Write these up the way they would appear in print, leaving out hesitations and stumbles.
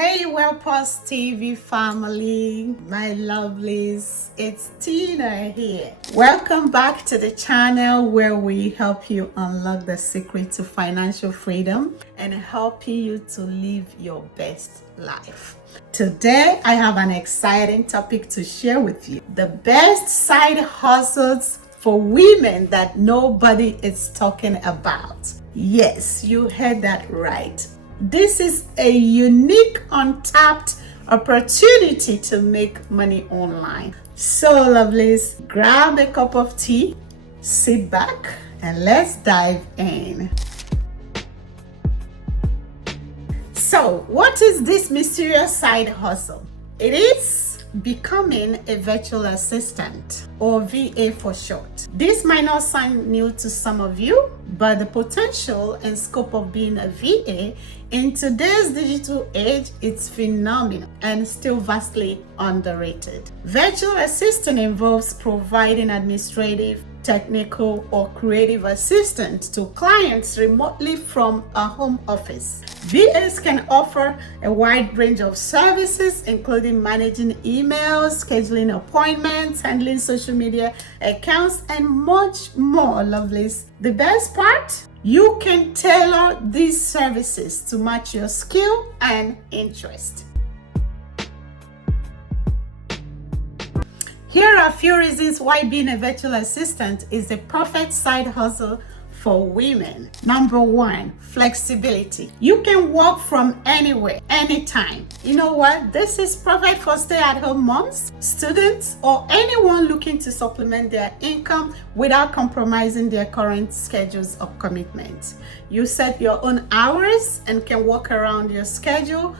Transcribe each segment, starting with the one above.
Hey, WellPost TV family, my lovelies, it's Tina here. Welcome back to the channel where we help you unlock the secret to financial freedom and helping you to live your best life. Today, I have an exciting topic to share with you. The best side hustles for women that nobody is talking about. Yes, you heard that right. This is a unique, untapped opportunity to make money online. So, lovelies, grab a cup of tea, sit back, and let's dive in. So, what is this mysterious side hustle? It is becoming a virtual assistant, or VA for short. This might not sound new to some of you, but the potential and scope of being a VA in today's digital age, it's phenomenal and still vastly underrated. Virtual assistant involves providing administrative, technical, or creative assistance to clients remotely from a home office. VAs can offer a wide range of services, including managing emails, scheduling appointments, handling social media accounts, and much more, lovelies. The best part? You can tailor these services to match your skill and interest. Here are a few reasons why being a virtual assistant is a perfect side hustle for women. Number one, flexibility. You can work from anywhere, anytime. You know what? This is perfect for stay-at-home moms, students, or anyone looking to supplement their income without compromising their current schedules of commitment. You set your own hours and can work around your schedule.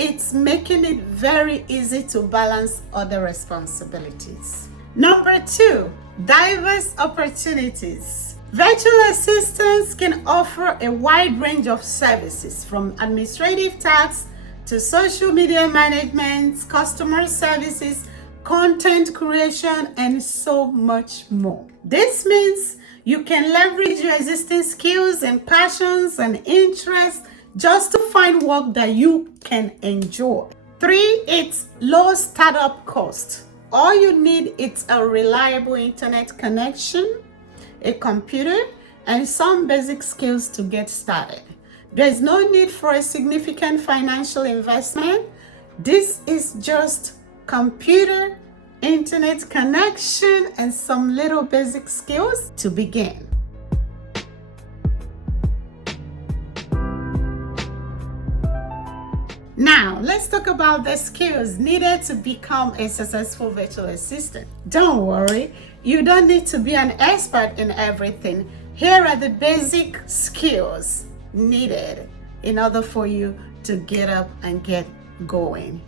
It's making it very easy to balance other responsibilities. Number two, diverse opportunities. Virtual assistants can offer a wide range of services, from administrative tasks to social media management, customer services, content creation, and so much more. This means you can leverage your existing skills and passions and interests just to find work that you can enjoy. Three, it's low startup cost. All you need is a reliable internet connection, a computer, and some basic skills to get started. There's no need for a significant financial investment. This is just computer, internet connection, and some little basic skills to begin. Now, let's talk about the skills needed to become a successful virtual assistant. Don't worry, you don't need to be an expert in everything. Here are the basic skills needed in order for you to get up and get going.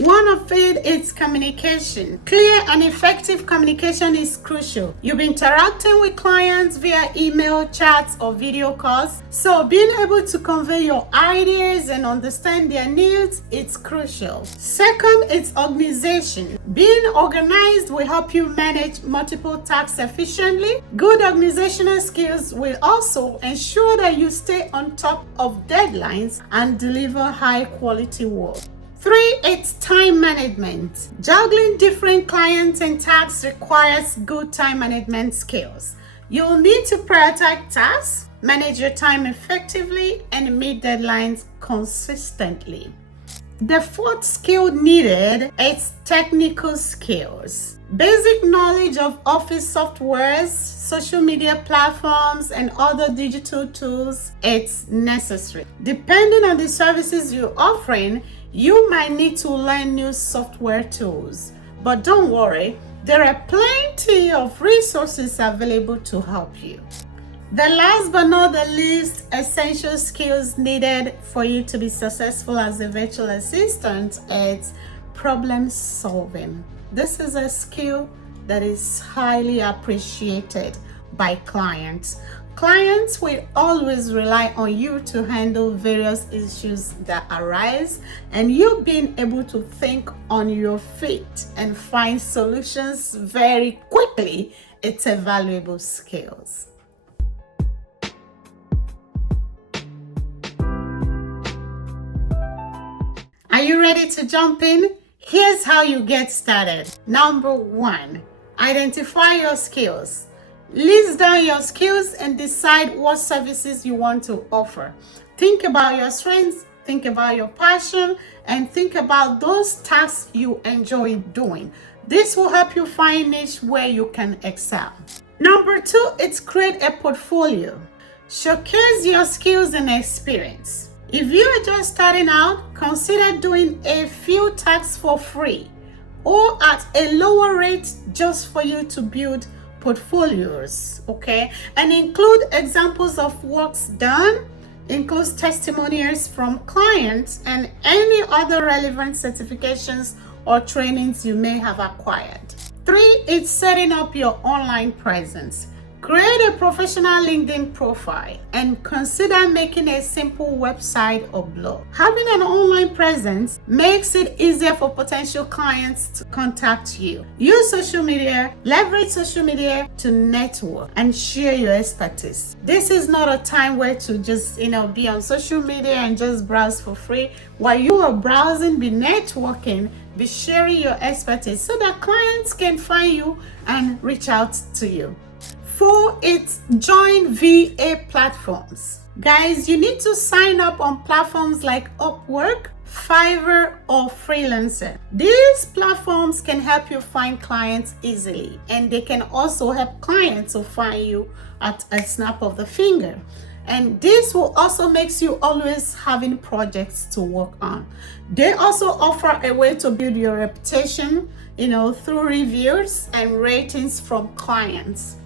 One of it is communication. Clear and effective communication is crucial. You'll be interacting with clients via email, chats, or video calls. So being able to convey your ideas and understand their needs is crucial. Second, it's organization. Being organized will help you manage multiple tasks efficiently. Good organizational skills will also ensure that you stay on top of deadlines and deliver high quality work. Three, it's time management. Juggling different clients and tasks requires good time management skills. You'll need to prioritize tasks, manage your time effectively, and meet deadlines consistently. The fourth skill needed is technical skills. Basic knowledge of office softwares, social media platforms, and other digital tools is necessary. Depending on the services you're offering, you might need to learn new software tools, but don't worry, there are plenty of resources available to help you. The last but not the least essential skills needed for you to be successful as a virtual assistant is problem solving. This is a skill that is highly appreciated by clients. Clients will always rely on you to handle various issues that arise, and you being able to think on your feet and find solutions very quickly, it's a valuable skill. Are you ready to jump in? Here's how you get started. Number 1, identify your skills. List down your skills and decide what services you want to offer. Think about your strengths, think about your passion, and think about those tasks you enjoy doing. This will help you find niche where you can excel. Number 2, it's create a portfolio. Showcase your skills and experience. If you are just starting out, consider doing a few tasks for free or at a lower rate just for you to build portfolios, okay? And include examples of works done, includes testimonials from clients, and any other relevant certifications or trainings you may have acquired. 3, it's setting up your online presence. Create a professional LinkedIn profile and consider making a simple website or blog. Having an online presence makes it easier for potential clients to contact you. Use social media, leverage social media to network and share your expertise. This is not a time where to just, be on social media and just browse for free. While you are browsing, be networking, be sharing your expertise so that clients can find you and reach out to you. 4, it's join VA platforms. Guys, you need to sign up on platforms like Upwork, Fiverr, or Freelancer. These platforms can help you find clients easily, and they can also help clients to find you at a snap of the finger. And this will also makes you always having projects to work on. They also offer a way to build your reputation, through reviews and ratings from clients.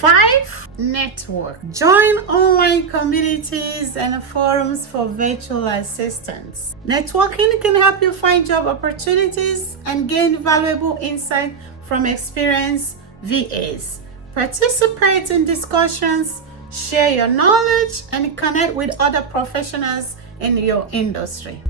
5, network. Join online communities and forums for virtual assistants. Networking can help you find job opportunities and gain valuable insight from experienced VAs. Participate in discussions, share your knowledge, and connect with other professionals in your industry.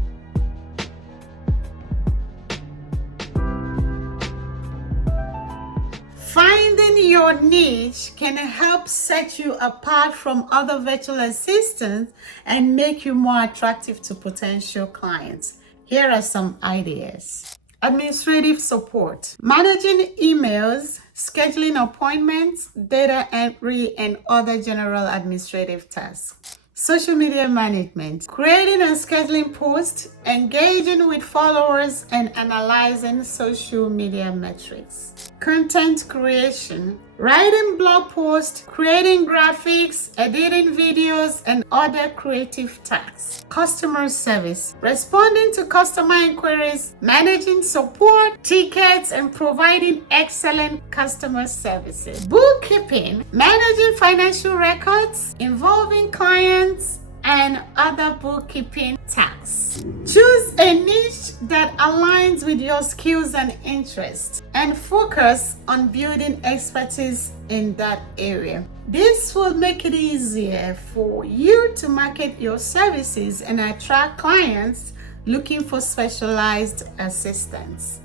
Finding your niche can help set you apart from other virtual assistants and make you more attractive to potential clients. Here are some ideas. Administrative support. Managing emails, scheduling appointments, data entry, and other general administrative tasks. Social media management. Creating and scheduling posts, engaging with followers, and analyzing social media metrics. Content creation. Writing blog posts, creating graphics, editing videos, and other creative tasks. Customer service. Responding to customer inquiries, managing support, tickets, and providing excellent customer services. Bookkeeping. Managing financial records, involving clients, and other bookkeeping tasks. Choose a niche that aligns with your skills and interests and focus on building expertise in that area. This will make it easier for you to market your services and attract clients looking for specialized assistance.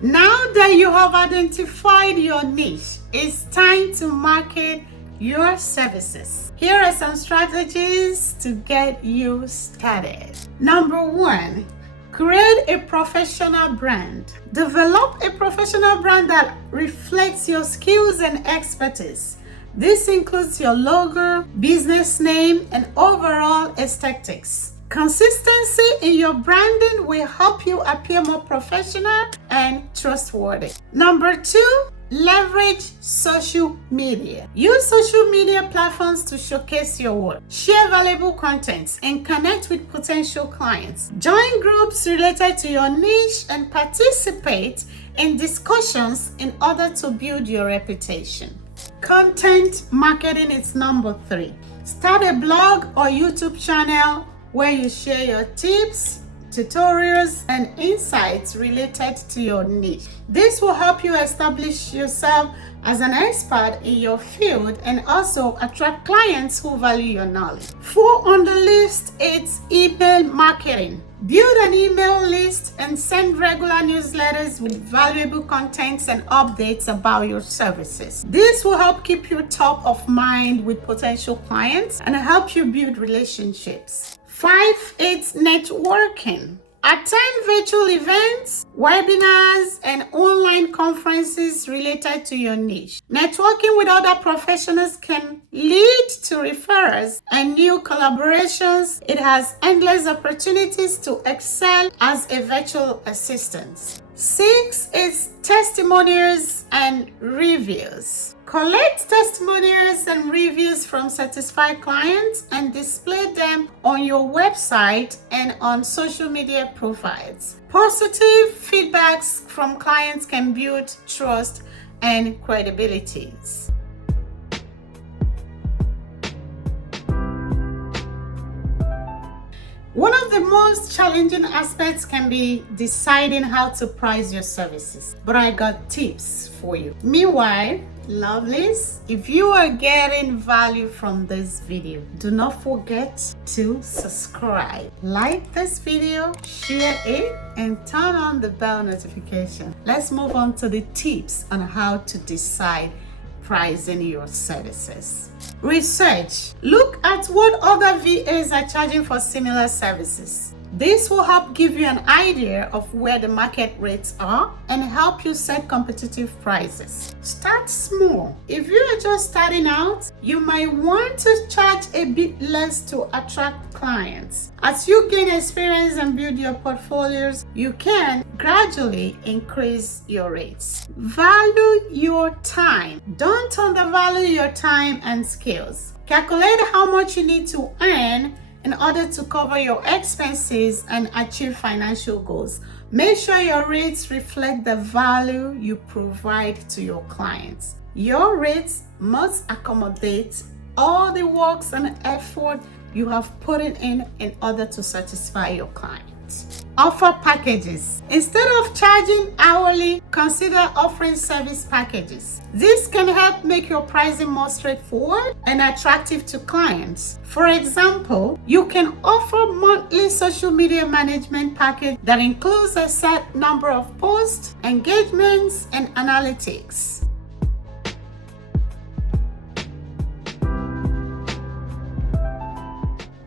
Now that you have identified your niche, it's time to market your services. Here are some strategies to get you started. Number 1, create a professional brand. Develop a professional brand that reflects your skills and expertise. This includes your logo, business name, and overall aesthetics. Consistency in your branding will help you appear more professional and trustworthy. Number 2, leverage social media. Use social media platforms to showcase your work. Share valuable content and connect with potential clients. Join groups related to your niche and participate in discussions in order to build your reputation. Content marketing is number 3. Start a blog or YouTube channel where you share your tips, tutorials, and insights related to your niche. This will help you establish yourself as an expert in your field and also attract clients who value your knowledge. 4 on the list, it's email marketing. Build an email list and send regular newsletters with valuable contents and updates about your services. This will help keep you top of mind with potential clients and help you build relationships. 5, it's networking. Attend virtual events, webinars, and online conferences related to your niche. Networking with other professionals can lead to referrals and new collaborations. It has endless opportunities to excel as a virtual assistant. 6 is testimonials and reviews. Collect testimonials and reviews from satisfied clients and display them on your website and on social media profiles. Positive feedbacks from clients can build trust and credibility. One of the most challenging aspects can be deciding how to price your services, but I got tips for you. Meanwhile, lovelies, if you are getting value from this video, do not forget to subscribe, like this video, share it, and turn on the bell notification. Let's move on to the tips on how to decide pricing your services. Research. Look at what other VAs are charging for similar services. This will help give you an idea of where the market rates are and help you set competitive prices. Start small. If you are just starting out, you might want to charge a bit less to attract clients. As you gain experience and build your portfolios, you can gradually increase your rates. Value your time. Don't undervalue your time and skills. Calculate how much you need to earn in order to cover your expenses and achieve financial goals. Make sure your rates reflect the value you provide to your clients. Your rates must accommodate all the works and effort you have put in order to satisfy your clients. Offer packages. Instead of charging hourly, consider offering service packages. This can help make your pricing more straightforward and attractive to clients. For example, you can offer monthly social media management package that includes a set number of posts, engagements, and analytics.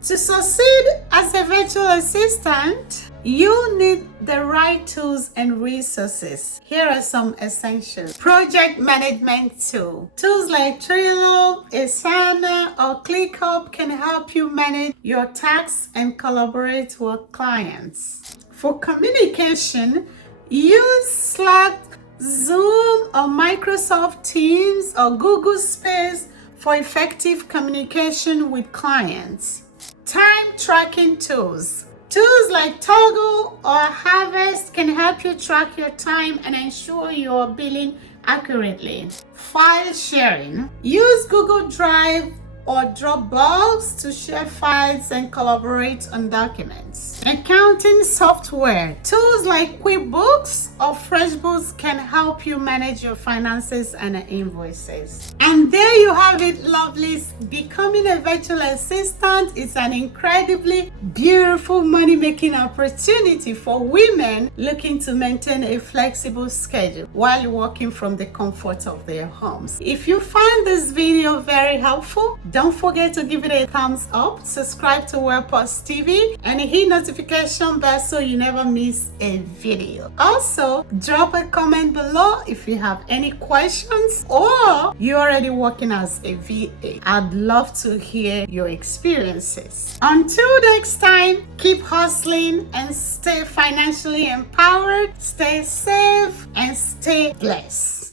To succeed as a virtual assistant, you need the right tools and resources. Here are some essentials. Project management tool. Tools like Trello, Asana, or ClickUp can help you manage your tasks and collaborate with clients. For communication, use Slack, Zoom, or Microsoft Teams, or Google Space for effective communication with clients. Time tracking tools. Tools like Toggle or Harvest can help you track your time and ensure you're billing accurately. File sharing. Use Google Drive or Dropbox to share files and collaborate on documents. Accounting software. Tools like QuickBooks or FreshBooks can help you manage your finances and invoices. And there you have it, lovelies. Becoming a virtual assistant is an incredibly beautiful money-making opportunity for women looking to maintain a flexible schedule while working from the comfort of their homes. If you find this video very helpful, don't forget to give it a thumbs up, subscribe to WellPost TV, and hit notification bell so you never miss a video. Also, drop a comment below if you have any questions or you're already working as a VA. I'd love to hear your experiences. Until next time, keep hustling and stay financially empowered, stay safe, and stay blessed.